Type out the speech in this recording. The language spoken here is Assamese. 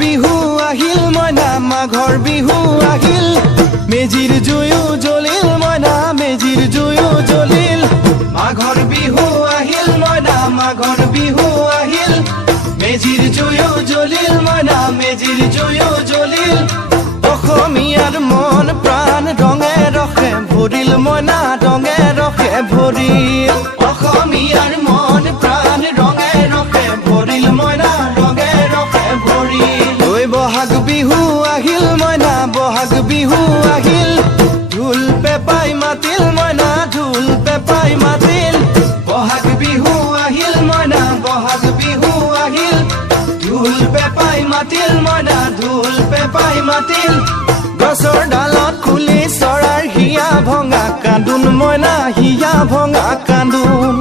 বিহু আহিল মইনা মাঘৰ বিহু আহিল মেজিৰ জুয়ো জ্বলিল মইনা মেজিৰ জুয়ো জ্বলিল মাঘৰ বিহু আহিল মইনা মাঘৰ বিহু আহিল মেজিৰ জুয়ো জ্বলিল মইনা মেজিৰ জুয়ো জ্বলিল অসমীয়াৰ মন প্ৰাণ ৰঙে ৰখে ভৰিল মইনা ৰঙে ৰখে ভৰিল অসমীয়াৰ মন প্ৰাণ ৰঙে ৰখে ভৰিল মইনা ৰঙে ৰখে ভৰিল ঐ বহাগ বিহু আহিল মইনা বহাগ বিহু আহিল ঢোল পেপাই মাতিল মইনা ঢোল পেপাই মাতিল বহাগ বিহু আহিল মইনা বহাগ বিহু আহিল ঢোল পেপাই মাতিল মইনা ঢোল পেপাই মাতিল গছৰ ডালত খুলি চৰাৰ হিয়া ভঙা কান্দোন মইনা হিয়া ভঙা কান্দোন